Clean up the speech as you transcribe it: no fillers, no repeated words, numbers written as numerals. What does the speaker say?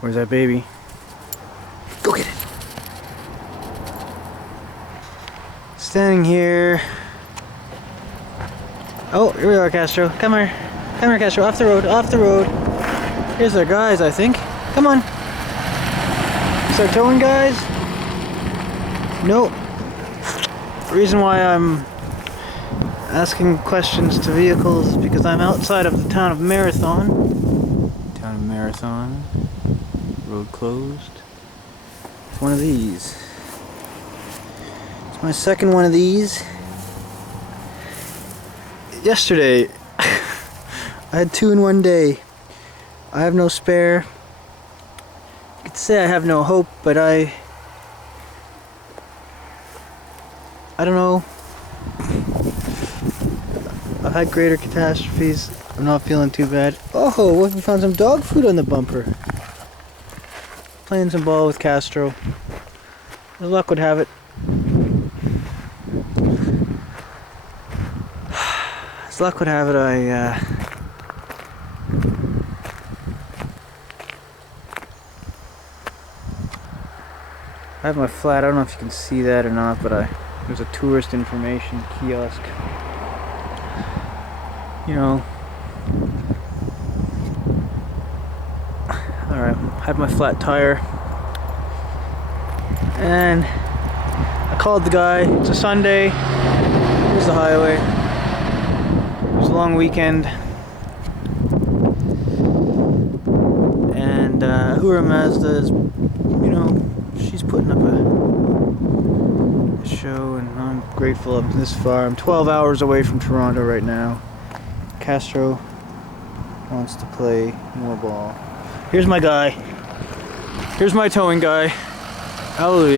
Where's that baby? Go get it! Standing here. Oh, here we are, Castro. Come here. Come here, Castro. Off the road. Off the road. Here's our guys, I think. Come on. Start towing, guys. Nope. The reason why I'm asking questions to vehicles is because I'm outside of the town of Marathon. Town of Marathon. Road closed. It's one of these. It's my second one of these. Yesterday, I had 2 in one day. I have no spare. You could say I have no hope, but I don't know. I've had greater catastrophes. I'm not feeling too bad. Oh, what if we found some dog food on the bumper? Playing some ball with Castro. As luck would have it. As luck would have it, I have my flat. I don't know if you can see that or not, but there's a tourist information kiosk. You know. Alright, had my flat tire. And I called the guy. It's a Sunday. Here's the highway. It was a long weekend. And Hura Mazda is, you know, she's putting up a show, and I'm grateful I'm this far. I'm 12 hours away from Toronto right now. Castro wants to play more ball. Here's my guy. Here's my towing guy. Hallelujah.